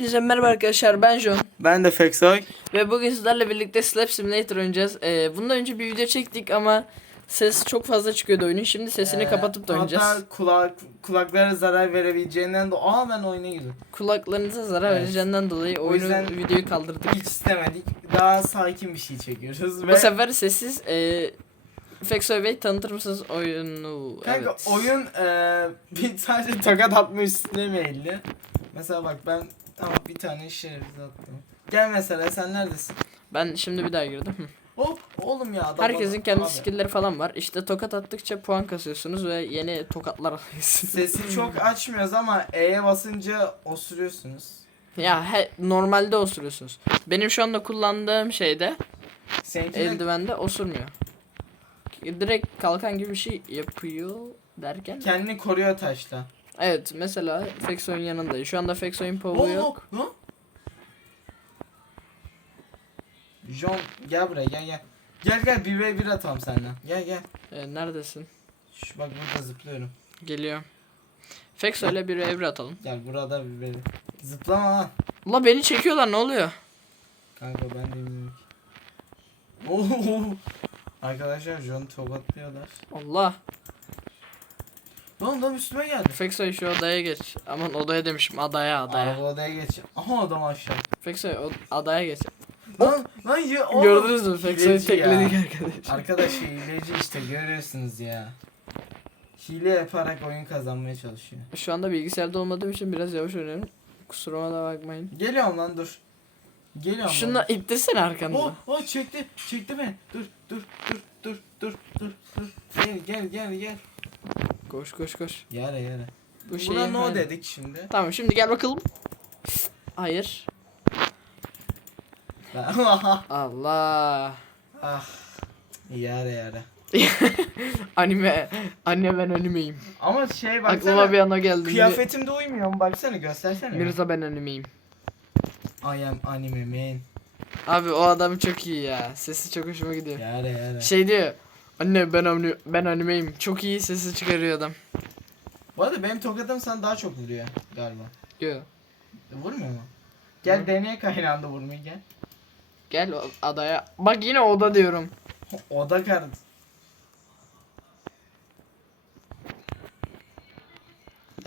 Hepinize merhaba arkadaşlar ben John Ben de Feksoy. ve bugün sizlerle birlikte Slap Simulator oynayacağız. Ee, bundan önce bir video çektik ama ses çok fazla çıkıyordu oyunun. Şimdi sesini Ee, kapatıp da oynayacağız. Hatta kulak, kulaklara zarar verebileceğinden de aa ben oyuna girdim. Kulaklarınıza zarar Evet. vereceğinden dolayı O oyunu yüzden- videoyu kaldırdık. Hiç istemedik. Daha sakin bir şey çekiyoruz. Bu Ve sefer sessiz. Ee, Feksoy Bey tanıtır mısınız oyunu? kanka evet. oyun e, bir sadece tokat atma üstüne meyilli. Mesela bak ben tamam bir tane şerefsiz attım. Gel mesela sen neredesin? Ben şimdi bir daha girdim. Hı. Hop oğlum ya. adam- Herkesin kendi Abi, skill'leri falan var. İşte tokat attıkça puan kasıyorsunuz ve yeni tokatlar alıyorsunuz. Sesi çok açmıyoruz ama E'ye basınca osuruyorsunuz. ya he, normalde osuruyorsunuz. Benim şu anda kullandığım şeyde Seninki de eldivende osurmuyor. Direkt kalkan gibi bir şey yapıyor derken. kendini koruyor taşla. Evet mesela Fexo'nun yanındayım. Şu anda Fexo'nun povu yok. Ne? John gel buraya gel gel. Gel gel 1 ve 1 atalım senden. Gel gel. Ee, neredesin? Şş, bak burada zıplıyorum. Geliyor. Fexo ile bir evre atalım. Gel burada 1 ve 1. Zıplama lan. Ula beni çekiyorlar ne oluyor? Kanka ben de bilmiyorum ki. Oo. Arkadaşlar John tokatlıyorlar. Allah. Lan lan üstüme geldi. Fexo şu odaya geç. Aman odaya demişim adaya adaya. Araba odaya geç. Aha adam aşağı. Fexo o- adaya geç. Lan lan ya oğlum. Gördünüz mü? Fexo'yu Hileci ya. tekledik arkadaşlar. Arkadaş hileci işte görüyorsunuz ya. Hile yaparak oyun kazanmaya çalışıyor. Şu anda bilgisayarda olmadığım için biraz yavaş oynuyorum. Kusuruma da bakmayın. Geliyorum lan dur. Geliyorum. Şunu lan. ittirsene arkanda. Oh, oh çekti. Çekti beni. Dur, dur, dur, dur, dur, dur, dur. Gel, gel, gel, gel. Koş koş koş. Yere, yere. Bu şeyi Buna no ha. dedik şimdi. Tamam şimdi gel bakalım. Hayır. Allah. ah. Yere, yere. Anime. Anne ben animeyim. Ama şey baksana. Aklıma bir an o geldi. Kıyafetim de uymuyor mu? Baksana göstersene. Mirza ben animeyim. I am anime man. Abi o adam çok iyi ya. Sesi çok hoşuma gidiyor. Yere, yere. Şey diyor. Anne ben anime, ben animeyim. Çok iyi sesi çıkarıyor adam. Bu arada benim tokatım sana daha çok vuruyor galiba. Yo. E, Vurmuyor mu? Gel Hı. deneye kaynağında vurmayı gel. Gel o adaya. Bak yine oda diyorum. Oda kart.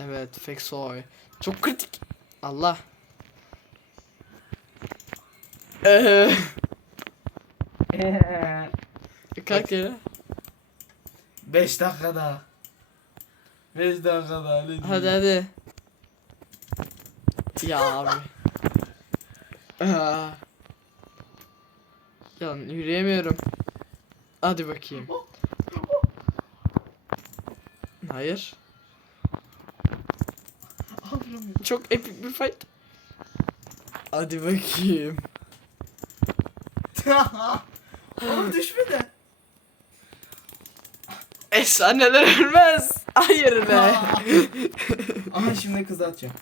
Evet Fexoy. Çok kritik. Allah. Eee. Kalk yere. 5 dakika daha. 5 dakika daha. ne Hadi diyeyim? hadi. Ya abi. Aa. Ya yürüyemiyorum. Hadi bakayım. Hayır. Çok epik bir fight. Hadi bakayım. Oğlum düşme de. Efsaneler ölmez. Hayır be. Aha şimdi kız atacağım.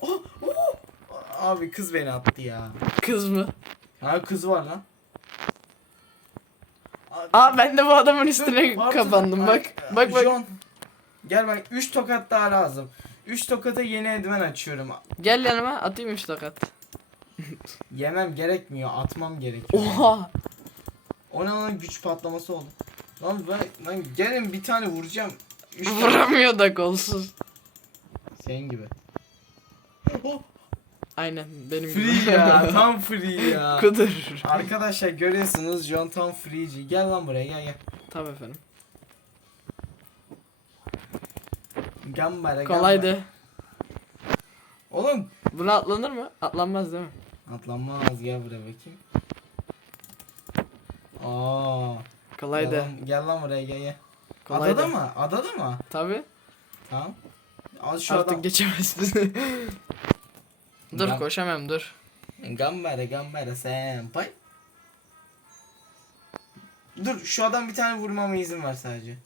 Oh, oh. Abi kız beni attı ya. Kız mı? Ha kız var lan. Aa ben de bu adamın üstüne Var kapandım bak. Ay, Bak bak. John. Gel bak 3 tokat daha lazım. 3 tokata yeni eldiven açıyorum. Gel yanıma atayım üç tokat. Yemem gerekmiyor, atmam gerekiyor. Oha. O ne lan güç patlaması oldu. Lan ben, ben gelin bir tane vuracağım. Üç tane. Vuramıyor da golsuz. Senin gibi. Oh, Aynen benim gibi. free ya, tam free ya. Kudur. Arkadaşlar görüyorsunuz John tam freeci. Gel lan buraya gel gel. Tabii efendim. Gambara Kolaydı. Oğlum. Buna atlanır mı? Atlanmaz değil mi? Atlanmaz gel buraya bakayım. Aa. Kolaydı. Gel lan, gel lan buraya gel gel. Kolaydı. Adada mı? Adada mı? Tabii. Tamam. Al şu Artık adam. geçemezsin. dur Gam- koşamam dur. Gambara gambara senpai. Dur şu adam bir tane vurmama izin ver sadece.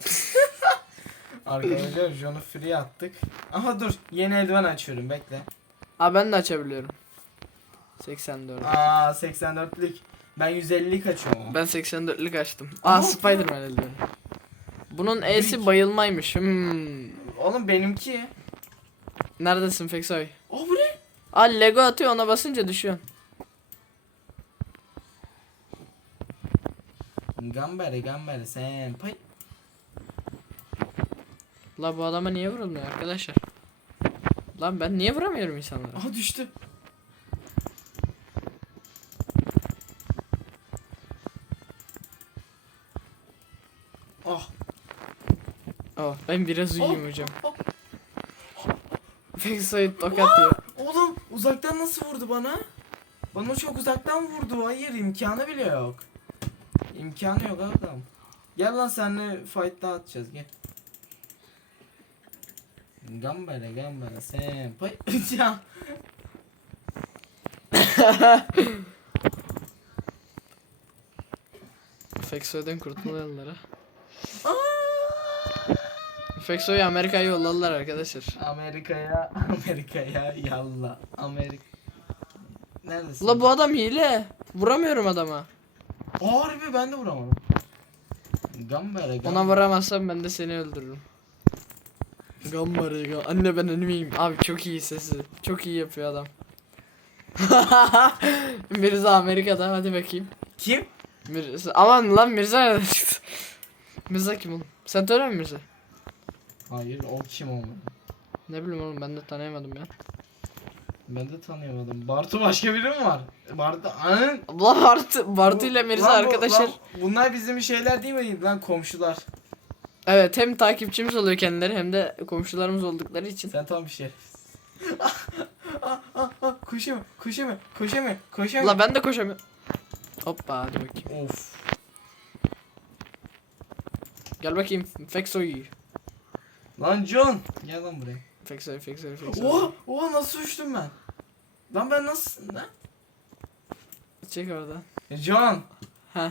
Arkadaşlar John'u free attık. Aha dur yeni eldiven açıyorum bekle. Aa ben de açabiliyorum. 84. Aa 84'lük. Ben 150'lik açıyorum. Ben 84'lük açtım. Aa Spider-Man eldiveni. Bunun E'si bayılmaymış. Hmm. Oğlum benimki. Neredesin Feksoy? Oh bu ne? Aa Lego atıyor ona basınca düşüyorsun. Gambare gambare senpai. La bu adama niye vurulmuyor arkadaşlar? Lan ben niye vuramıyorum insanlara? Aha düştü. Oh, ben biraz uyuyayım hocam. oh. Feksoy tokat diyor. Oğlum uzaktan nasıl vurdu bana? Bana çok uzaktan vurdu. Hayır imkanı bile yok. İmkanı yok adam. Gel lan seninle fight daha atacağız gel. Gambara gambara senpai. ya. Feksoy'dan kurtuluyorlar ha. Feksoy'u Amerika'ya yolladılar arkadaşlar. Amerika'ya Amerika'ya yalla. Amerika. Neredesin? La bu adam hile. Vuramıyorum adama. Harbi ben de vuramadım. Gambara gambara. Ona vuramazsam ben de seni öldürürüm. Gammare ga- Anne ben enemiyim. Abi çok iyi sesi. Çok iyi yapıyor adam. Mirza Amerika'da hadi bakayım. Kim? Mirza. Aman lan Mirza? Mirza kim oğlum? Sen tanıyor musun Mirza? Hayır o kim olmadı? Ne bileyim oğlum ben de tanıyamadım ya. Ben de tanıyamadım. Bartu başka biri mi var? Bartu anın. Allah Bartu, Bartu ile Mirza Lan bu- arkadaşlar. lan bunlar bizim şeyler değil mi? Lan komşular. Evet hem takipçimiz oluyor kendileri hem de komşularımız oldukları için. Sen tam bir şey. ah, ah, ah, ah, koşamıyor, koşamıyor, koşamıyor, koşamıyor. La ben de koşamıyorum. Hoppa hadi bakayım. Of. Gel bakayım. Feksoy. Lan John. Gel lan buraya. Feksoy Feksoy Feksoy. Oha, oha nasıl uçtum ben? Lan ben nasıl? Lan? Çek oradan. John. Heh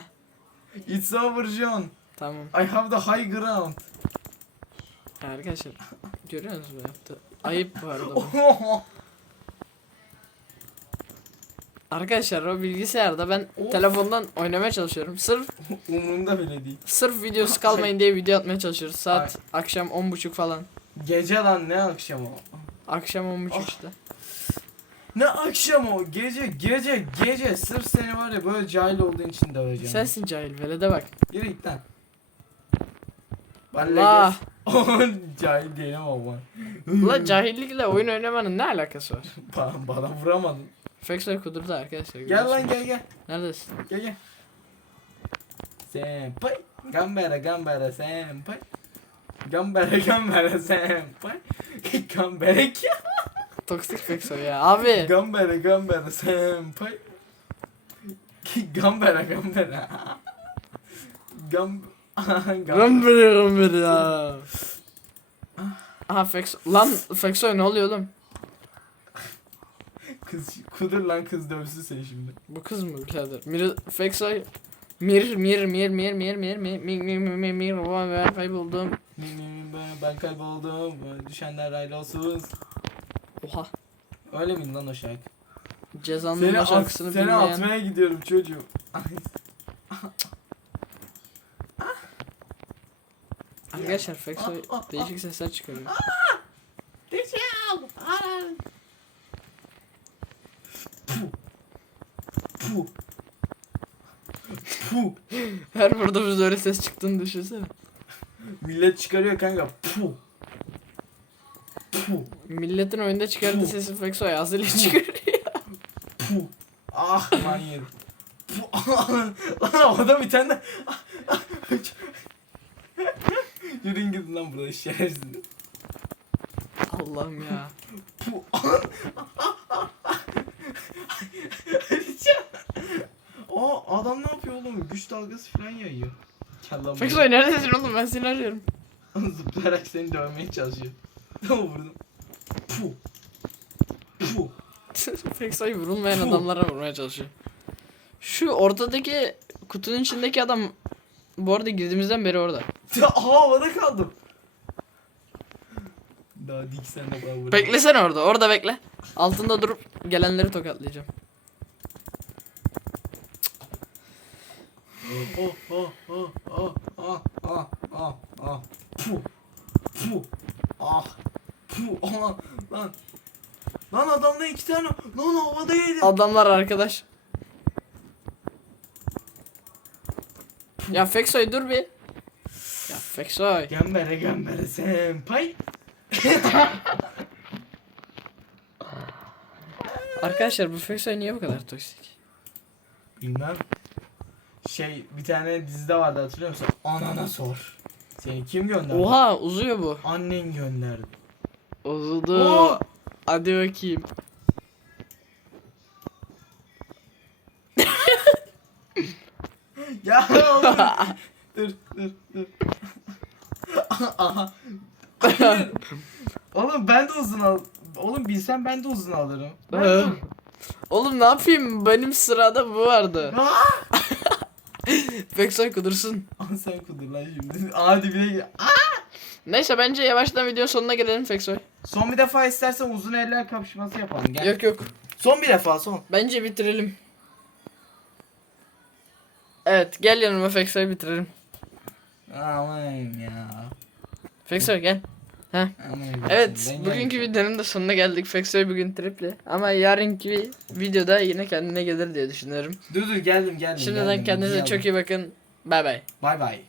It's over John. tamam. I have the high ground. Ha, Arkadaşlar görüyor musunuz bu yaptı? Ayıp bu arada. Arkadaşlar o bilgisayarda ben Of. telefondan oynamaya çalışıyorum. Sırf Umurumda bile değil. sırf videosu kalmayın diye video atmaya çalışıyoruz. Saat akşam 10.30 falan. Gece lan ne akşam o? Akşam 10.30 Ah. işte. Ne akşam o? Gece gece gece. Sırf seni var ya böyle cahil olduğun için döveceğim. Sensin cahil velede bak. Yürü git lan. Ben Allah. Cahil değilim ama. La cahillikle oyun oynamanın ne alakası var? Bana, bana vuramadın. Fexer kudurdu arkadaşlar. Gel lan gel gel. Neredesin? Gel gel. Senpai. Gambara gambara senpai. Gambara gambara senpai. Gambara ki. Toksik Fexer ya. Abi. Gambara gambara senpai. Gambara gambara. Gam gamberi ya. Aha Fex lan Fexoy ne oluyor oğlum? Kız kudur lan kız dövsün seni şimdi. Bu kız mı birader? Mir Fexoy Mir mir mir mir mir mir mir mir mir mir mir ben kayboldum. Ben, ben kayboldum. Düşenler raylı olsun. Oha. Öyle mi lan o şarkı? Cezanın Seni, at, şarkısını seni bilmeyen. atmaya gidiyorum çocuğum. Arkadaşlar Ah, ah, ah. değişik sesler çıkarıyor. Puh. Puh. Her burada biz öyle ses çıktığını düşünsene. Millet çıkarıyor kanka. Puh. Puh. Milletin oyunda çıkardığı sesi Fexoy ağzıyla çıkarıyor. Puh. Ah man yedim. Puh. lan havada bir tane de... Yürüyün gidin lan burada şerefsiz. Allah'ım ya. Puh. Aa oğlum? Güç dalgası falan yayıyor. Buraya. Fexoy neredesin oğlum ben seni arıyorum. Zıplayarak seni dövmeye çalışıyor. Tamam vurdum. Puh. Puh. Fexoy vurulmayan Puh. adamlara vurmaya çalışıyor. Şu ortadaki kutunun içindeki adam bu arada girdiğimizden beri orada. Aa havada kaldım. Daha dik sen de bana vur. Beklesene orada. Orada bekle. Altında durup gelenleri tokatlayacağım. Oh oh oh oh oh oh oh oh Ah. Puh. Puh. Ah. Puh. Aha. Lan. Lan adamda iki tane. Lan havada yedim. Adamlar arkadaş. Ya Feksoy dur bir. Ya Feksoy. Gembere gembere senpai. Arkadaşlar bu Feksoy niye bu kadar toksik? Bilmem. Şey bir tane dizide vardı hatırlıyor musun? Anana sor. Seni kim gönderdi? Oha uzuyor bu. Annen gönderdi. Uzudu. Oo! Hadi bakayım. Ya oğlum. dur dur dur. Aha. Hayır. Oğlum ben de uzun al. Oğlum bilsem ben de uzun alırım. Ben de- Oğlum ne yapayım? Benim sırada bu vardı. Aa! Feksoy kudursun. Sen kudur lan şimdi. Aa dibine. Aa! Neyse bence yavaştan video sonuna gelelim Feksoy. Son bir defa istersen uzun eller kapışması yapalım. Gel. Yok yok. Son bir defa son. Bence bitirelim. Evet gel yanıma Feksoy bitirelim. Aman ya. Feksoy gel. Aman Evet bugünkü videonun da sonuna geldik. Feksoy bugün tripli. Ama yarınki videoda yine kendine gelir diye düşünüyorum. Dur dur geldim geldim. Şimdiden geldim. kendinize Geldim. çok iyi bakın. Bay bay. Bay bay.